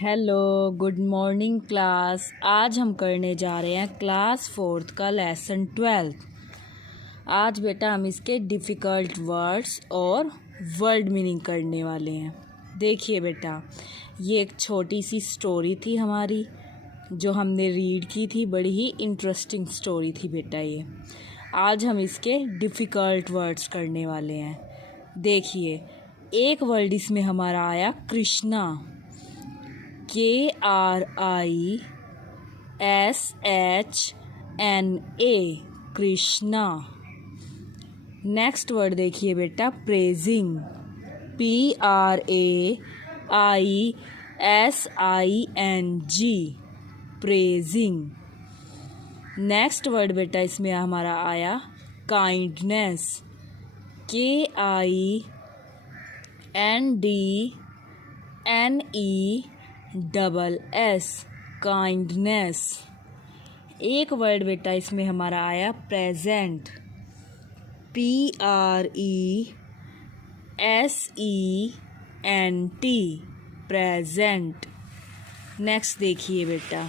Hello, good morning class. आज हम करने जा रहे हैं क्लास 4th का लेसन 12। आज बेटा हम इसके डिफ़िकल्ट वर्ड्स और वर्ड मीनिंग करने वाले हैं। देखिए बेटा, ये एक छोटी सी स्टोरी थी हमारी जो हमने रीड की थी। बड़ी ही इंटरेस्टिंग स्टोरी थी बेटा ये। आज हम इसके डिफ़िकल्ट वर्ड्स करने वाले हैं। देखिए, एक वर्ड इसमें हमारा आया Krishna, KRISHNA, Krishna. Next word देखिए बेटा, praising, PRAISING, praising. Next word बेटा इसमें हमारा आया काइंडनेस, KINDNESS, काइंडनेस। एक वर्ड बेटा इसमें हमारा आया प्रेजेंट, PRESENT, प्रेजेंट। नेक्स्ट देखिए बेटा,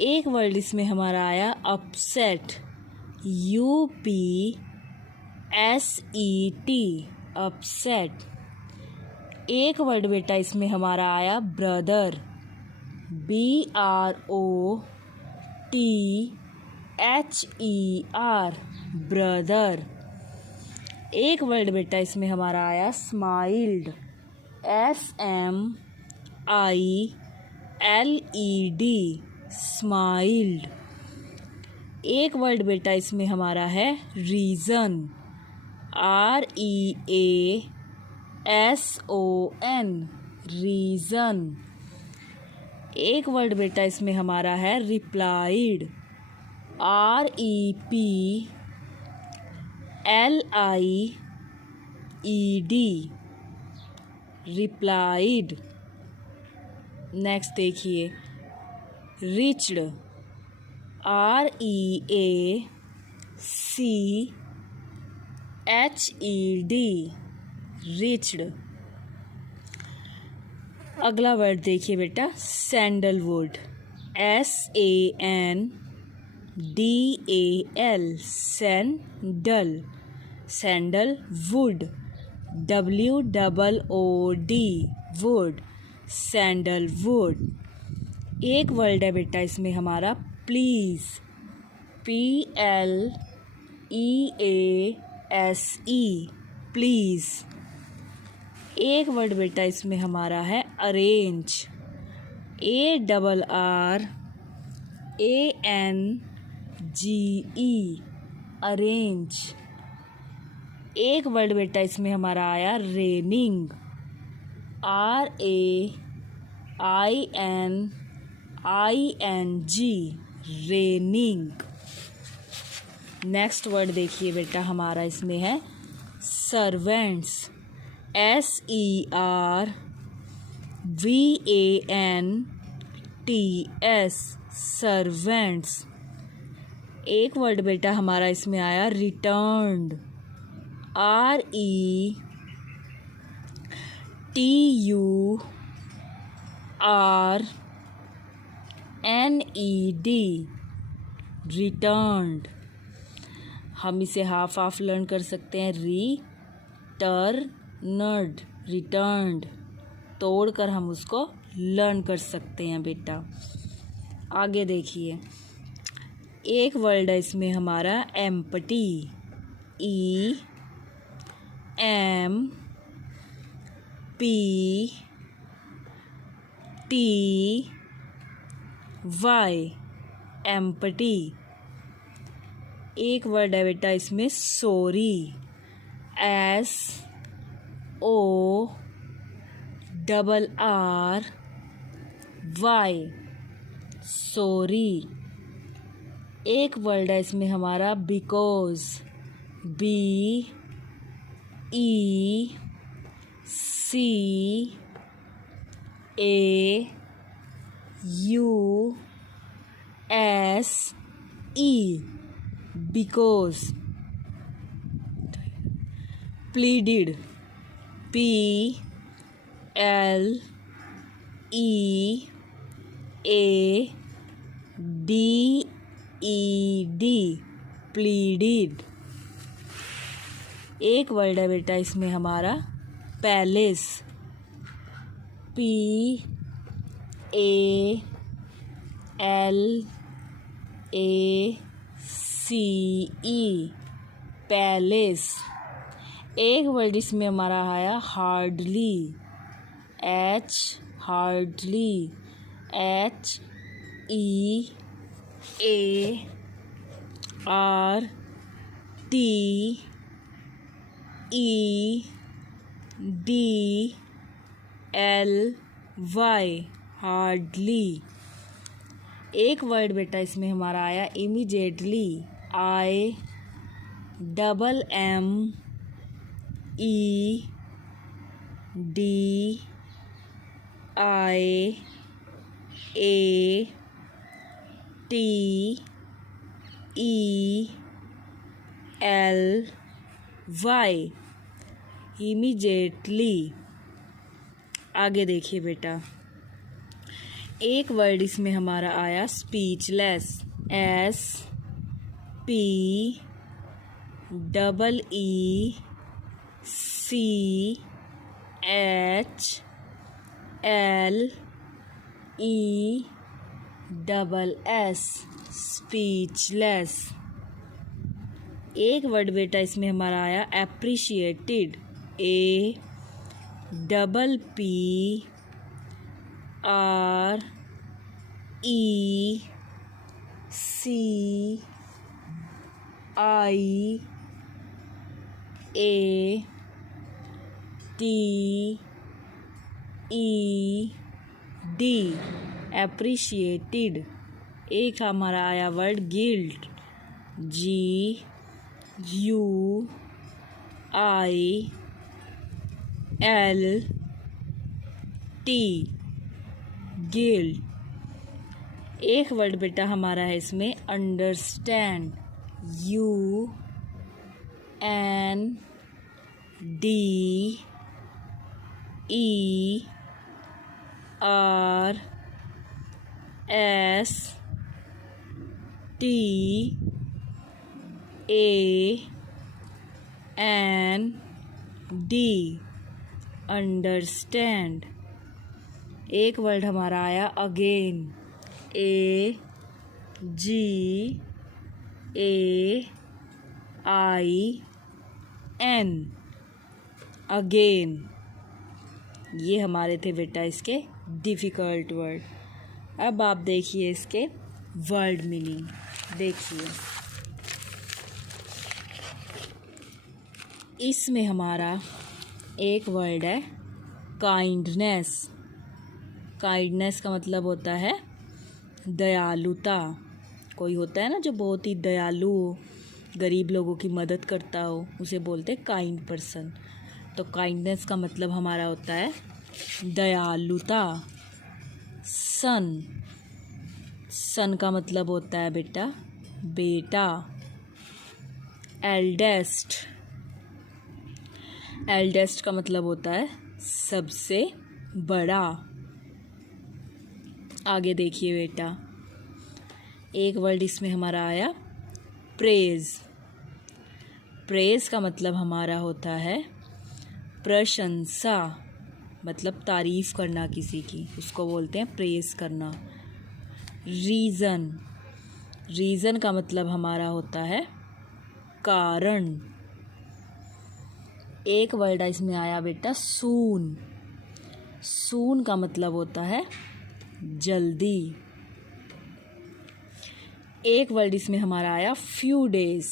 एक वर्ड इसमें हमारा आया अपसेट, UPSET, अपसेट। एक वर्ड बेटा इसमें हमारा आया ब्रदर, BROTHER, ब्रदर। एक वर्ड बेटा इसमें हमारा आया स्माइल्ड, SMILED, स्माइल्ड। एक वर्ड बेटा इसमें हमारा है रीज़न, REASON, रीज़न। एक वर्ड बेटा इसमें हमारा है रिप्लाइड, REPLIED, रिप्लाइड। नेक्स्ट देखिए, रिच्ड, REACHED, रिच्ड। अगला वर्ड देखिए बेटा, sandalwood, SANDAL, sandal, sandalwood, WOOD, would, sandalwood. एक वर्ड है बेटा इसमें हमारा प्लीज़, PLEASE, प्लीज़। एक वर्ड बेटा इसमें हमारा है अरेंज, ARRANGE, अरेंज। एक वर्ड बेटा इसमें हमारा आया raining, RAINING, raining. Next word देखिए बेटा हमारा इसमें है सर्वेंट्स, SERVANTS, सर्वेंट्स। एक वर्ड बेटा हमारा इसमें आया रिटर्न्ड, RETURNED, रिटर्न्ड। हम इसे हाफ हाफ लर्न कर सकते हैं, रिटर्नड, रिटर्न्ड। तोड़कर हम उसको लर्न कर सकते हैं बेटा। आगे देखिए, एक वर्ड है इसमें हमारा एम्पटी, EMPTY, एम्पटी। एक वर्ड है बेटा इसमें सॉरी, SORRY, सॉरी। एक वर्ड है इसमें हमारा because, BECAUSE, because. प्लीडिड, PLEADED, E A D E D pleaded। एक वर्ड है बेटा इसमें हमारा palace, P A L A C E palace. एक वर्ड इसमें हमारा आया hardly, H hardly H E A R T E D L Y hardly. एक वर्ड बेटा इसमें हमारा आया immediately, I double M E D I A T E L Y immediately. आगे देखिए बेटा, एक वर्ड इसमें हमारा आया speechless, S P double E C H L E double S speechless. एक वर्ड बेटा इसमें हमारा आया appreciated, A double P R E C I A T E D appreciated. एक हमारा आया word guilt, G U I L T guilt. एक word बेटा हमारा है इसमें understand, U N D E R S T A N D understand. एक word हमारा आया again, A G A I N again. ये हमारे थे बेटा इसके डिफ़िकल्ट वर्ड। अब आप देखिए इसके वर्ड मीनिंग। देखिए इसमें हमारा एक वर्ड है काइंडनेस। काइंडनेस का मतलब होता है दयालुता। कोई होता है ना जो बहुत ही दयालु हो, गरीब लोगों की मदद करता हो, उसे बोलते हैं काइंड पर्सन। तो काइंडनेस का मतलब हमारा होता है दयालुता। सन, सन का मतलब होता है बेटा बेटा। एल्डेस्ट, एल्डेस्ट का मतलब होता है सबसे बड़ा। आगे देखिए बेटा, एक वर्ड इसमें हमारा आया प्रेज। प्रेज का मतलब हमारा होता है प्रशंसा, मतलब तारीफ करना किसी की, उसको बोलते हैं प्रेज करना। रीज़न, रीज़न का मतलब हमारा होता है कारण। एक वर्ड इसमें आया बेटा सून। सून का मतलब होता है जल्दी। एक वर्ड इसमें हमारा आया फ्यू डेज।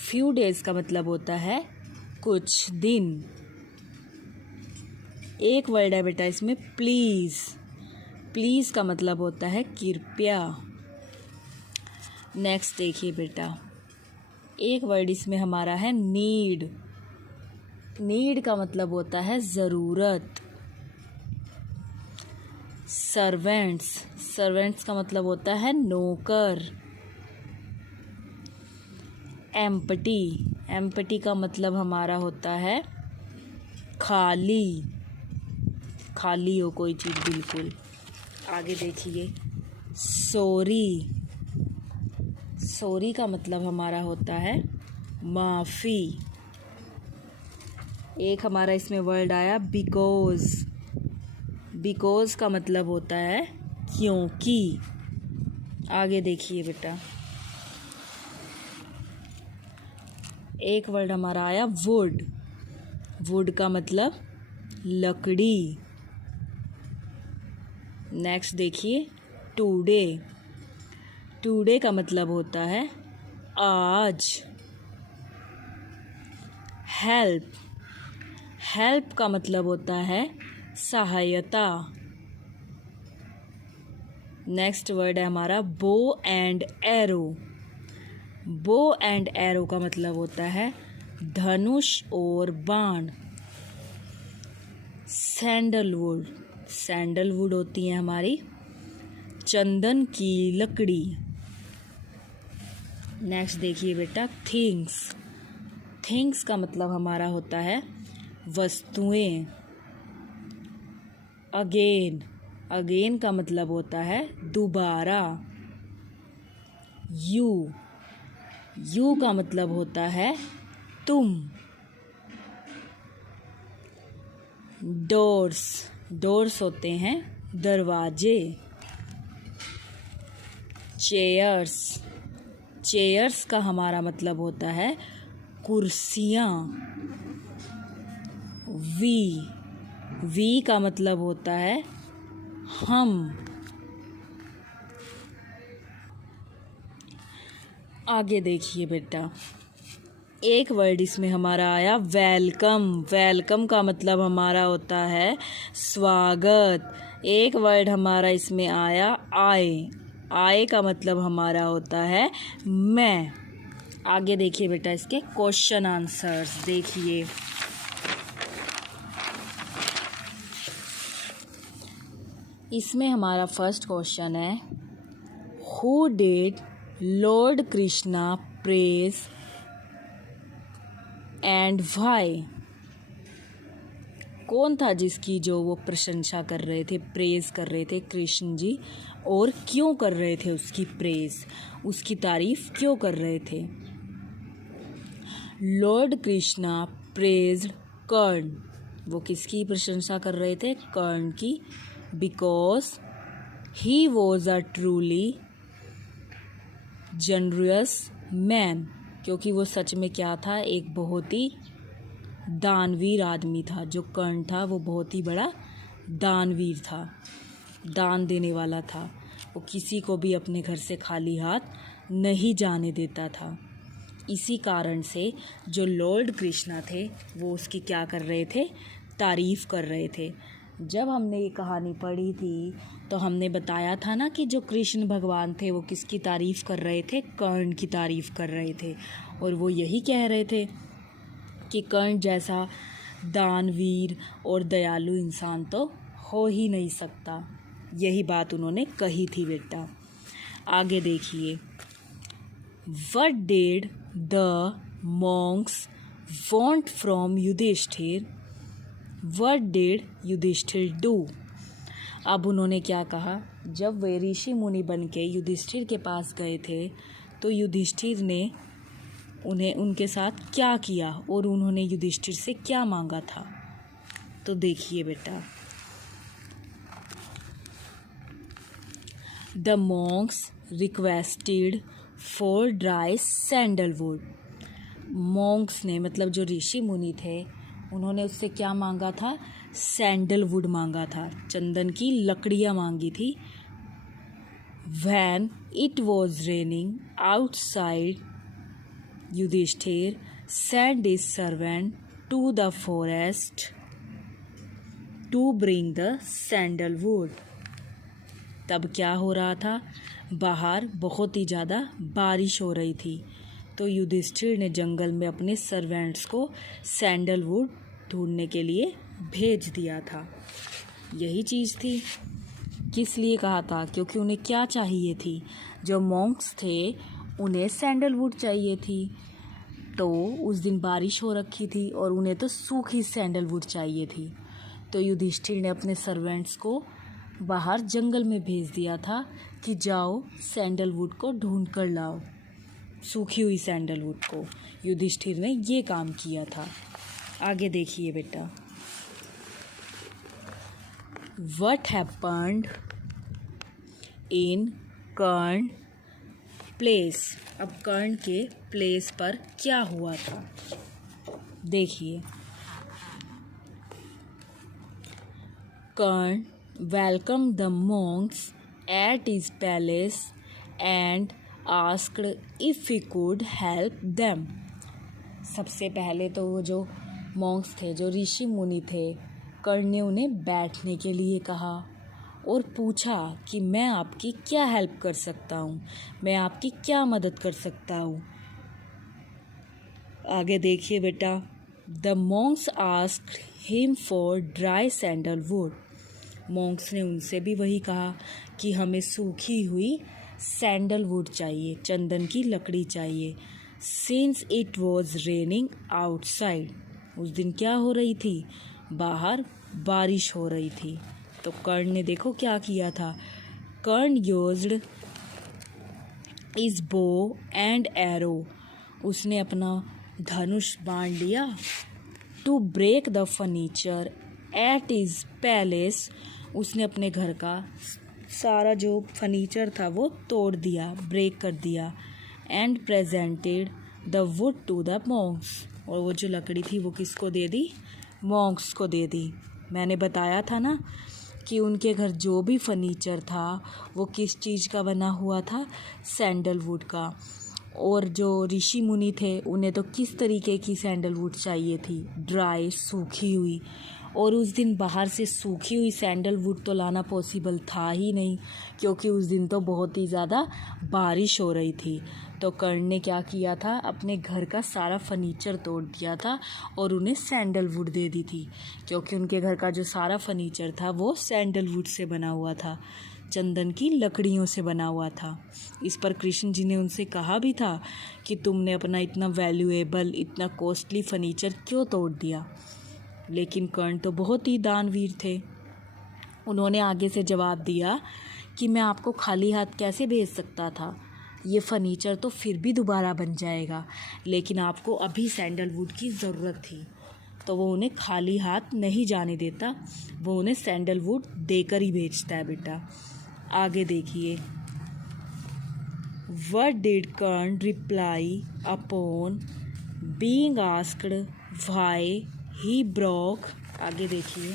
फ्यू डेज का मतलब होता है कुछ दिन। एक वर्ड है बेटा इसमें प्लीज़। प्लीज़ का मतलब होता है कृपया। नेक्स्ट देखिए बेटा, एक वर्ड इसमें हमारा है नीड। नीड का मतलब होता है ज़रूरत। सर्वेंट्स, सर्वेंट्स का मतलब होता है नौकर। एम्प्टी, एम्प्टी का मतलब हमारा होता है खाली। खाली हो कोई चीज़ बिल्कुल। आगे देखिए, सॉरी। सॉरी का मतलब हमारा होता है माफ़ी। एक हमारा इसमें वर्ड आया बिकॉज। बिकॉज का मतलब होता है क्योंकि। आगे देखिए बेटा, एक वर्ड हमारा आया वुड। वुड का मतलब लकड़ी। नेक्स्ट देखिए, टुडे। टुडे का मतलब होता है आज। हेल्प। हेल्प का मतलब होता है सहायता। नेक्स्ट वर्ड है हमारा बो एंड एरो। बो एंड एरो का मतलब होता है धनुष और बाण। सैंडलवुड। सैंडलवुड होती है हमारी चंदन की लकड़ी। नेक्स्ट देखिए बेटा, थिंग्स। थिंग्स का मतलब हमारा होता है वस्तुएं। अगेन। अगेन का मतलब होता है दोबारा। यू। यू का मतलब होता है तुम। डोर्स। डोर्स होते हैं दरवाजे। चेयर्स। चेयर्स का हमारा मतलब होता है कुर्सियाँ। वी। वी का मतलब होता है हम। आगे देखिए बेटा, एक वर्ड इसमें हमारा आया वेलकम। वेलकम का मतलब हमारा होता है स्वागत। एक वर्ड हमारा इसमें आया आए। आए का मतलब हमारा होता है मैं। आगे देखिए बेटा, इसके क्वेश्चन आंसर्स देखिए। इसमें हमारा फर्स्ट क्वेश्चन है, who did Lord Krishna praise and why. कौन था जिसकी जो वो प्रशंसा कर रहे थे, प्रेज कर रहे थे कृष्ण जी, और क्यों कर रहे थे उसकी प्रेज, उसकी तारीफ क्यों कर रहे थे। लॉर्ड कृष्णा प्रेज्ड कर्ण। वो किसकी प्रशंसा कर रहे थे, कर्ण की। Because he was a truly generous man. क्योंकि वो सच में क्या था, एक बहुत ही दानवीर आदमी था। जो कर्ण था वो बहुत ही बड़ा दानवीर था, दान देने वाला था। वो किसी को भी अपने घर से खाली हाथ नहीं जाने देता था। इसी कारण से जो लॉर्ड कृष्णा थे वो उसकी क्या कर रहे थे, तारीफ़ कर रहे थे। जब हमने ये कहानी पढ़ी थी तो हमने बताया था ना कि जो कृष्ण भगवान थे वो किसकी तारीफ़ कर रहे थे, कर्ण की तारीफ़ कर रहे थे। और वो यही कह रहे थे कि कर्ण जैसा दानवीर और दयालु इंसान तो हो ही नहीं सकता। यही बात उन्होंने कही थी बेटा। आगे देखिए, what did the monks want from Yudhishthira. What did Yudhishthira do. अब उन्होंने क्या कहा, जब वे ऋषि मुनि बन के युधिष्ठिर के पास गए थे तो युधिष्ठिर ने उन्हें उनके साथ क्या किया और उन्होंने युधिष्ठिर से क्या मांगा था। तो देखिए बेटा, the Monks requested for dry sandalwood. Monks ने मतलब जो ऋषि मुनि थे उन्होंने उससे क्या मांगा था, सैंडलवुड मांगा था, चंदन की लकड़ियाँ मांगी थी। When it was raining outside, Yudhishthira sent his servant to the forest to bring the sandalwood। तब क्या हो रहा था, बाहर बहुत ही ज़्यादा बारिश हो रही थी। तो युधिष्ठिर ने जंगल में अपने सर्वेंट्स को सैंडलवुड ढूंढने के लिए भेज दिया था। यही चीज़ थी। किस लिए कहा था, क्योंकि उन्हें क्या चाहिए थी, जो मॉन्क्स थे उन्हें सैंडलवुड चाहिए थी। तो उस दिन बारिश हो रखी थी और उन्हें तो सूखी सैंडलवुड चाहिए थी। तो युधिष्ठिर ने अपने सर्वेंट्स को बाहर जंगल में भेज दिया था कि जाओ सैंडलवुड को ढूंढ कर लाओ, सूखी हुई सैंडलवुड को। युधिष्ठिर ने ये काम किया था। आगे देखिए बेटा, What happened in Karna place. अब कर्ण के प्लेस पर क्या हुआ था देखिए। Karna welcome the monks at his palace and asked if he could help them. सबसे पहले तो वो जो मॉन्क्स थे, जो ऋषि मुनि थे, कर्ण ने उन्हें बैठने के लिए कहा और पूछा कि मैं आपकी क्या हेल्प कर सकता हूँ, मैं आपकी क्या मदद कर सकता हूँ। आगे देखिए बेटा, the Monks asked him for dry sandalwood. Monks ने उनसे भी वही कहा कि हमें सूखी हुई सैंडलवुड चाहिए, चंदन की लकड़ी चाहिए। Since it was raining outside. उस दिन क्या हो रही थी, बाहर बारिश हो रही थी। तो कर्ण ने देखो क्या किया था। Karna used his bow and arrow. उसने अपना धनुष बाण लिया to break the furniture at his palace. उसने अपने घर का सारा जो फर्नीचर था वो तोड़ दिया, ब्रेक कर दिया। And presented the wood to the monks. और वो जो लकड़ी थी वो किसको दे दी, मॉन्क्स को दे दी। मैंने बताया था ना कि उनके घर जो भी फर्नीचर था वो किस चीज़ का बना हुआ था, सैंडलवुड का। और जो ऋषि मुनि थे उन्हें तो किस तरीके की सैंडलवुड चाहिए थी, ड्राई, सूखी हुई। और उस दिन बाहर से सूखी हुई सैंडलवुड तो लाना पॉसिबल था ही नहीं, क्योंकि उस दिन तो बहुत ही ज़्यादा बारिश हो रही थी। तो कर्ण ने क्या किया था, अपने घर का सारा फर्नीचर तोड़ दिया था और उन्हें सैंडलवुड दे दी थी, क्योंकि उनके घर का जो सारा फर्नीचर था वो सैंडलवुड से बना हुआ था, चंदन की लकड़ियों से बना हुआ था। इस पर कृष्ण जी ने उनसे कहा भी था कि तुमने अपना इतना वैल्यूएबल, इतना कॉस्टली फर्नीचर क्यों तोड़ दिया। लेकिन कर्ण तो बहुत ही दानवीर थे। उन्होंने आगे से जवाब दिया कि मैं आपको खाली हाथ कैसे भेज सकता था, ये फर्नीचर तो फिर भी दोबारा बन जाएगा, लेकिन आपको अभी सैंडलवुड की ज़रूरत थी। तो वो उन्हें खाली हाथ नहीं जाने देता, वो उन्हें सैंडलवुड देकर ही भेजता है बेटा। आगे देखिए, what did Karna reply upon being asked why he broke. आगे देखिए,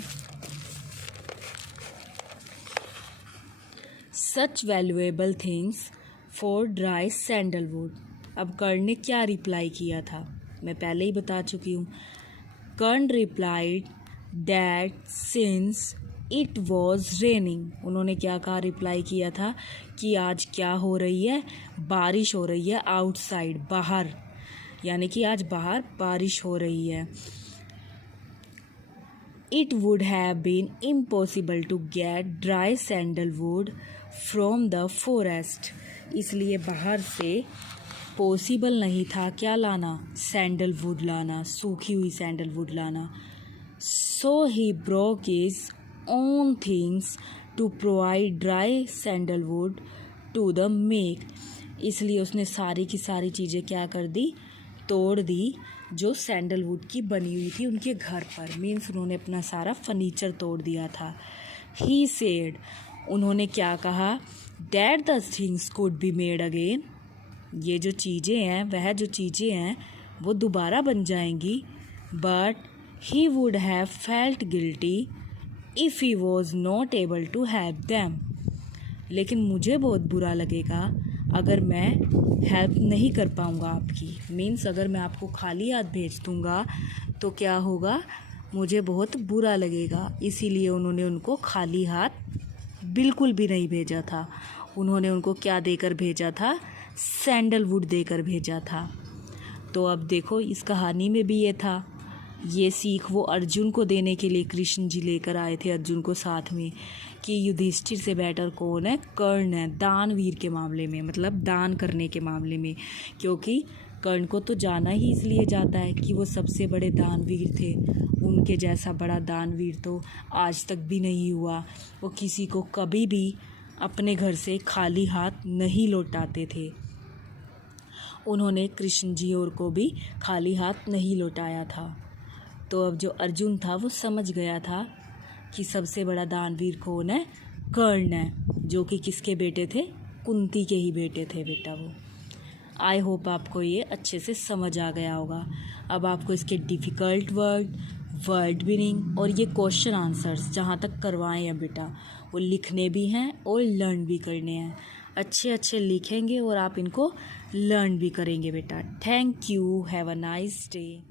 such valuable things for dry sandalwood. अब कर्ण ने क्या रिप्लाई किया था, मैं पहले ही बता चुकी हूँ। Karna replied that since it was raining. उन्होंने क्या कहा, रिप्लाई किया था कि आज क्या हो रही है, बारिश हो रही है, आउटसाइड, बाहर, यानी कि आज बाहर बारिश हो रही है। It would have been impossible to get dry sandalwood from the forest. इसलिए बाहर से पॉसिबल नहीं था क्या लाना, सैंडलवुड लाना, सूखी हुई सैंडलवुड लाना। So he broke his own things to provide dry sandalwood to the make. इसलिए उसने सारी की सारी चीज़ें क्या कर दी, तोड़ दी, जो सैंडलवुड की बनी हुई थी उनके घर पर। मीन्स उन्होंने अपना सारा फर्नीचर तोड़ दिया था। ही सेड, उन्होंने क्या कहा, that the things could be made again. ये जो चीज़ें हैं, वह जो चीज़ें हैं वो दोबारा बन जाएंगी। But he would have felt guilty if he was not able to help them. लेकिन मुझे बहुत बुरा लगेगा अगर मैं हेल्प नहीं कर पाऊँगा आपकी। मीन्स अगर मैं आपको खाली हाथ भेज दूँगा तो क्या होगा, मुझे बहुत बुरा लगेगा। इसीलिए उन्होंने उनको खाली हाथ बिल्कुल भी नहीं भेजा था। उन्होंने उनको क्या देकर भेजा था, सैंडलवुड देकर भेजा था। तो अब देखो, इस कहानी में भी ये था, ये सीख वो अर्जुन को देने के लिए कृष्ण जी लेकर आए थे अर्जुन को साथ में, कि युधिष्ठिर से बेटर कौन है, कर्ण है, दानवीर के मामले में, मतलब दान करने के मामले में। क्योंकि कर्ण को तो जाना ही इसलिए जाता है कि वो सबसे बड़े दानवीर थे। उनके जैसा बड़ा दानवीर तो आज तक भी नहीं हुआ। वो किसी को कभी भी अपने घर से खाली हाथ नहीं लौटाते थे। उन्होंने कृष्ण जी और को भी खाली हाथ नहीं लौटाया था। तो अब जो अर्जुन था वो समझ गया था कि सबसे बड़ा दानवीर कौन है, कर्ण है, जो कि किसके बेटे थे, कुंती के ही बेटे थे बेटा वो। आई होप आपको ये अच्छे से समझ आ गया होगा। अब आपको इसके डिफ़िकल्ट वर्ड मीनिंग और ये क्वेश्चन आंसर्स जहाँ तक करवाएं हैं बेटा, वो लिखने भी हैं और लर्न भी करने हैं। अच्छे अच्छे लिखेंगे और आप इनको लर्न भी करेंगे बेटा। Thank you, have a nice day.